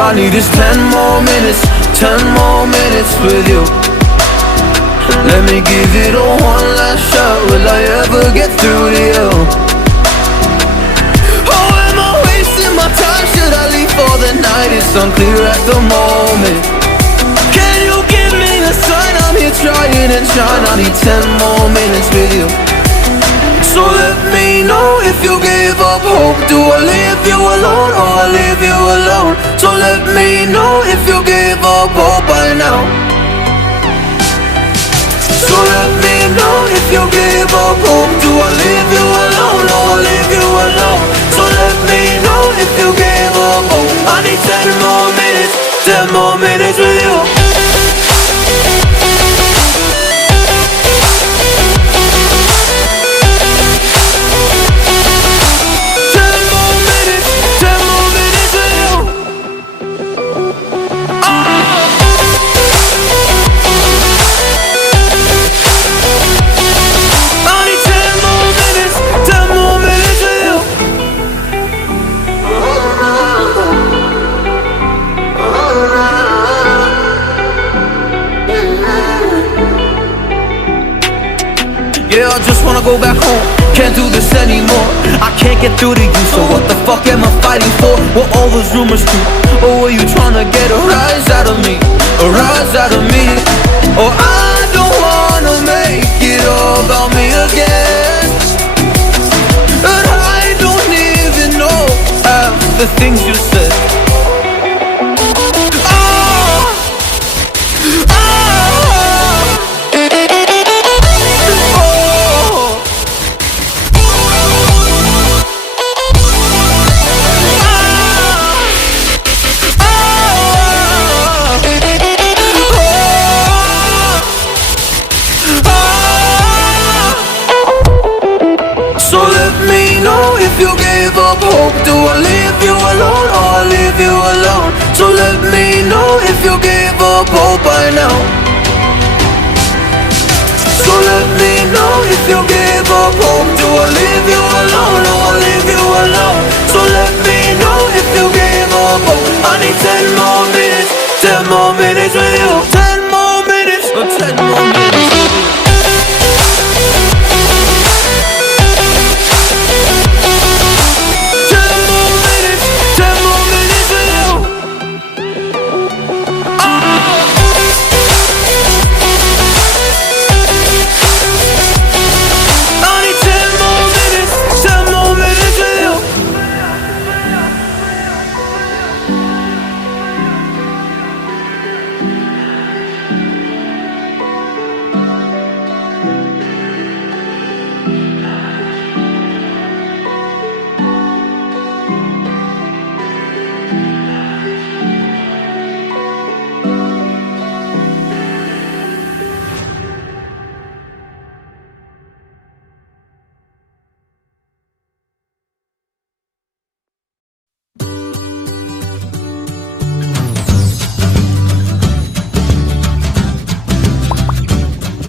All I need is 10 more minutes, 10 more minutes with you. Let me give it a one last shot. Will I ever get through to you? Oh, am I wasting my time? Should I leave for the night? It's unclear at the moment. Can you give me a sign? I'm here trying and trying. I need 10 more minutes with you. So let me know if you gave up hope. Do I leave you alone or I leave you alone? So let me know if you gave up hope by now. So let me know if you gave up hope. Do I leave you alone or I leave you alone? So let me know if you gave up hope. I need 10 more minutes, 10 more minutes with you. Yeah, I just wanna go back home. Can't do this anymore. I can't get through to you, so what the fuck am I fighting for? Were all those rumors true? Or were you trying to get a rise out of me? A rise out of me? Or I don't wanna make it all about me again. And I don't even know half the things you said. So let me know if you gave up hope. Do I leave you alone or I leave you alone? So let me know if you gave up hope by now. So let me know if you gave up hope.